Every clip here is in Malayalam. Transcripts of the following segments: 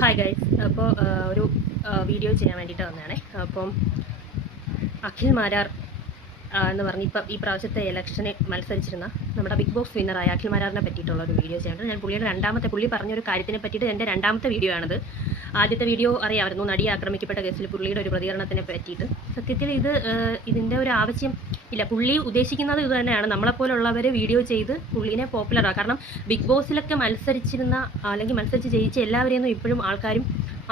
Hi guys. അപ്പോൾ ഒരു വീഡിയോ ചെയ്യാൻ വേണ്ടിയിട്ട് വന്നതാണേ. അപ്പം അഖിൽ മാരാർ എന്ന് പറഞ്ഞ് ഇപ്പം ഈ പ്രാവശ്യത്തെ ഇലക്ഷന് മത്സരിച്ചിരുന്ന നമ്മുടെ ബിഗ് ബോസ് വിന്നറായ അഖിൽ മാരാറിനെ പറ്റിയിട്ടുള്ള ഒരു വീഡിയോ ചെയ്യാനുണ്ട്. ഞാൻ പുള്ളി പറഞ്ഞൊരു കാര്യത്തിനെ പറ്റിയിട്ട് എൻ്റെ രണ്ടാമത്തെ വീഡിയോ ആണിത്. ആദ്യത്തെ വീഡിയോ അറിയാമായിരുന്നു, നടിയെ ആക്രമിക്കപ്പെട്ട കേസിൽ പുള്ളിയുടെ ഒരു പ്രതികരണത്തിനെ പറ്റിയിട്ട്. സത്യത്തിൽ ഇതിൻ്റെ ഒരു ആവശ്യം ഇല്ല. പുള്ളി ഉദ്ദേശിക്കുന്നത് ഇത് തന്നെയാണ്, നമ്മളെപ്പോലുള്ളവർ വീഡിയോ ചെയ്ത് പുള്ളീനെ പോപ്പുലറാണ്. കാരണം ബിഗ് ബോസിലൊക്കെ മത്സരിച്ചിരുന്ന അല്ലെങ്കിൽ മത്സരിച്ച് ജയിച്ച എല്ലാവരെയൊന്നും ഇപ്പോഴും ആൾക്കാരും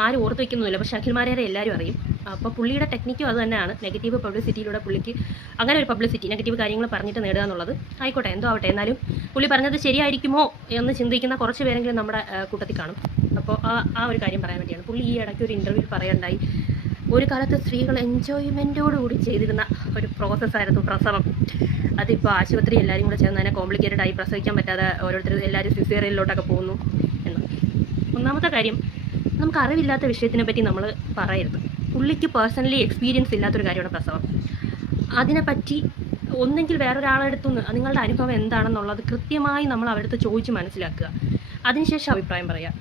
ആരും ഓർത്ത് വയ്ക്കുന്നില്ല. പക്ഷേ അഖിൽ മാരാരെ എല്ലാവരും അറിയും. അപ്പോൾ പുള്ളിയുടെ ടെക്നിക്കും അത് തന്നെയാണ്, നെഗറ്റീവ് പബ്ലിസിറ്റിയിലൂടെ പുള്ളിക്ക് അങ്ങനെ ഒരു പബ്ലിസിറ്റി, നെഗറ്റീവ് കാര്യങ്ങൾ പറഞ്ഞിട്ട് നേടുക എന്നുള്ളത്. ആയിക്കോട്ടെ, എന്തോ ആവട്ടെ. എന്നാലും പുള്ളി പറഞ്ഞത് ശരിയായിരിക്കുമോ എന്ന് ചിന്തിക്കുന്ന കുറച്ച് പേരെങ്കിലും നമ്മുടെ കൂട്ടത്തിൽ കാണും. അപ്പോൾ ആ ഒരു കാര്യം പറയാൻ വേണ്ടിയാണ്. പുള്ളി ഈ ഇടയ്ക്ക് ഒരു ഇൻ്റർവ്യൂവിൽ പറയുണ്ടായി, ഒരു കാലത്ത് സ്ത്രീകൾ എൻജോയ്മെൻറ്റോടുകൂടി ചെയ്തിരുന്ന ഒരു പ്രോസസ്സായിരുന്നു പ്രസവം. അതിപ്പോൾ ആശുപത്രി എല്ലാവരും കൂടെ ചേർന്ന് തന്നെ കോംപ്ലിക്കേറ്റഡ് ആയി, പ്രസവിക്കാൻ പറ്റാതെ ഓരോരുത്തർ എല്ലാവരും സിസേറിയനിലോട്ടൊക്കെ പോകുന്നു എന്ന്. ഒന്നാമത്തെ കാര്യം, നമുക്ക് അറിവില്ലാത്ത വിഷയത്തിനെ പറ്റി നമ്മൾ പറയരുത്. പുള്ളിക്ക് പേഴ്സണലി എക്സ്പീരിയൻസ് ഇല്ലാത്തൊരു കാര്യമാണ് പ്രസവം. അതിനെപ്പറ്റി ഒന്നെങ്കിൽ വേറൊരാളെടുത്തുനിന്ന് നിങ്ങളുടെ അനുഭവം എന്താണെന്നുള്ളത് കൃത്യമായി നമ്മൾ അവരുടെ ചോദിച്ച് മനസ്സിലാക്കുക, അതിനുശേഷം അഭിപ്രായം പറയുക.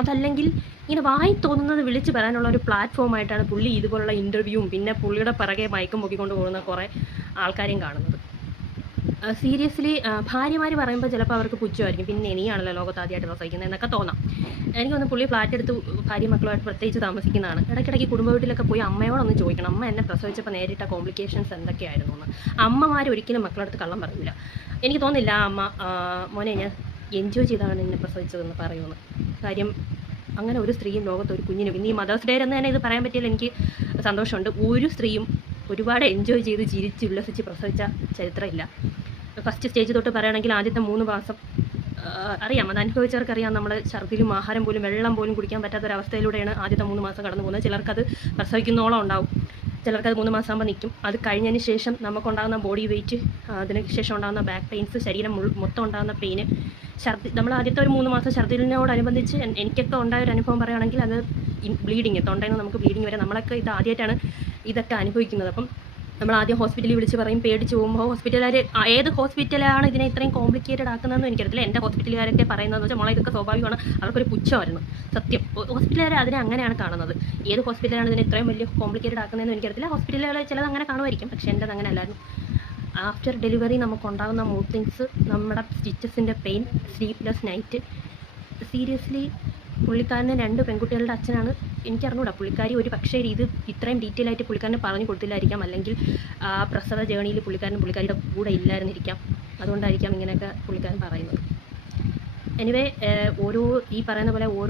അതല്ലെങ്കിൽ ഇങ്ങനെ വായി തോന്നുന്നത് വിളിച്ച് പറയാനുള്ള ഒരു പ്ലാറ്റ്ഫോമായിട്ടാണ് പുള്ളി ഇതുപോലുള്ള ഇൻ്റർവ്യൂവും പിന്നെ പുള്ളിയുടെ പിറകെ മയക്കം പൊക്കിക്കൊണ്ട് പോകുന്ന കുറേ ആൾക്കാരെയും കാണുന്നത്. സീരിയസ്ലി ഭാര്യമാർ പറയുമ്പോൾ ചിലപ്പോൾ അവർക്ക് പുച്ഛമായിരിക്കും, പിന്നെ ഇനിയാണല്ലോ ലോകത്ത് ആദ്യമായിട്ട് പ്രസവിക്കുന്നത് എന്നൊക്കെ തോന്നാം. എനിക്കൊന്ന് പുള്ളി ഫ്ലാറ്റ് എടുത്ത് ഭാര്യ മക്കളുമായിട്ട് പ്രത്യേകിച്ച് താമസിക്കുന്നതാണ്. ഇടയ്ക്കിടയ്ക്ക് കുടുംബ വീട്ടിലൊക്കെ പോയി അമ്മയോടൊന്ന് ചോദിക്കണം, അമ്മ എന്നെ പ്രസവിച്ചപ്പോൾ നേരിട്ട കോംപ്ലിക്കേഷൻസ് എന്തൊക്കെയായിരുന്നു എന്ന്. അമ്മമാർ ഒരിക്കലും മക്കളടുത്ത് കള്ളം പറയില്ല. എനിക്ക് തോന്നുന്നില്ല അമ്മ മോനെ ഞാൻ എൻജോയ് ചെയ്താണ് എന്നെ പ്രസവിച്ചതെന്ന് പറയുമെന്ന്. കാര്യം അങ്ങനെ ഒരു സ്ത്രീയും ലോകത്ത് ഒരു കുഞ്ഞിനും, ഇന്ന് ഈ മദേഴ്സ് ഡേ എന്ന് തന്നെ ഇത് പറയാൻ പറ്റിയാൽ എനിക്ക് സന്തോഷമുണ്ട്. ഒരു സ്ത്രീയും ഒരുപാട് എൻജോയ് ചെയ്ത് ചിരിച്ച് ഉല്ലസിച്ച് പ്രസവിച്ച ചരിത്രമില്ല. ഫസ്റ്റ് സ്റ്റേജ് തൊട്ട് പറയുകയാണെങ്കിൽ ആദ്യത്തെ 3 മാസം അറിയാം, അത് അനുഭവിച്ചവർക്കറിയാം. നമ്മൾ ഛർദിലും ആഹാരം പോലും വെള്ളം പോലും കുടിക്കാൻ പറ്റാത്തൊരവസ്ഥയിലൂടെയാണ് ആദ്യത്തെ 3 മാസം കടന്നു പോകുന്നത്. ചിലർക്കത് പ്രസവിക്കുന്നോളം ഉണ്ടാവും, ചിലർക്കത് 3 മാസം ആകുമ്പോൾ നിൽക്കും. അത് കഴിഞ്ഞതിന് ശേഷം നമുക്കുണ്ടാകുന്ന ബോഡി വെയിറ്റ്, അതിന് ശേഷം ഉണ്ടാകുന്ന ബാക്ക് പെയിൻസ്, ശരീരം മൊത്തം ഉണ്ടാകുന്ന പെയിന്, ഛർദി. നമ്മൾ ആദ്യത്തെ ഒരു 3 മാസം ഛർദിലിനോടനുബന്ധിച്ച് എനിക്കൊക്കെ ഉണ്ടായ ഒരു അനുഭവം പറയുകയാണെങ്കിൽ അത് ബ്ലീഡിങ്, തൊണ്ടയിൽ നിന്ന് നമുക്ക് ബ്ലീഡിങ് വരെ, നമ്മളൊക്കെ ഇത് ആദ്യമായിട്ടാണ് ഇതൊക്കെ അനുഭവിക്കുന്നത്. അപ്പം നമ്മൾ ആദ്യം ഹോസ്പിറ്റലിൽ വിളിച്ച് പറയും, പേടിച്ച് പോകുമ്പോൾ ഹോസ്പിറ്റലുകാർ ഏത് ഹോസ്പിറ്റലാണ് ഇതിനെ ഇത്രയും കോംപ്ലിക്കേറ്റഡ് ആക്കുന്നതെന്ന് എനിക്കറിയില്ല. എൻ്റെ ഹോസ്പിറ്റലുകാരൊക്കെ പറയുന്നതെന്ന് വെച്ചാൽ മോളെ ഇതൊക്കെ സ്വാഭാവികമാണ്, അവർക്കൊരു പുച്ഛമായിരുന്നു. സത്യം, ഹോസ്പിറ്റലുകാർ അതിനെ അങ്ങനെയാണ് കാണുന്നത്. ഏത് ഹോസ്പിറ്റലാണ് ഇതിനെ ഇത്രയും വലിയ കോംപ്ലിക്കേറ്റഡ് ആക്കുന്നതെന്ന് എനിക്കറിയില്ല. ഹോസ്പിറ്റലുകൾ ചിലത് അങ്ങനെ കാണുമായിരിക്കും, പക്ഷേ എൻ്റെ അങ്ങനെ അല്ലായിരുന്നു. ആഫ്റ്റർ ഡെലിവറി നമുക്കുണ്ടാകുന്ന മൂഡ് തിങ്സ്, നമ്മുടെ സ്റ്റിച്ചസിൻ്റെ പെയിൻ, സ്ലീപ്ലെസ് നൈറ്റ്. സീരിയസ്ലി പുള്ളിക്കാരന് 2 പെൺകുട്ടികളുടെ അച്ഛനാണ്. എനിക്കറിഞ്ഞൂടാ, പുള്ളിക്കാരി ഒരു പക്ഷേ ഇത് ഇത്രയും ഡീറ്റെയിൽ ആയിട്ട് പുള്ളിക്കാരന് പറഞ്ഞു കൊടുത്തില്ലായിരിക്കാം, അല്ലെങ്കിൽ ആ പ്രസവ ജേണിയിൽ പുള്ളിക്കാരിയുടെ കൂടെ ഇല്ലായിരുന്നിരിക്കാം. അതുകൊണ്ടായിരിക്കാം ഇങ്ങനെയൊക്കെ പുള്ളിക്കാരൻ പറയുന്നത്. എനിവേ, ഈ പറയുന്ന പോലെ ഓരോ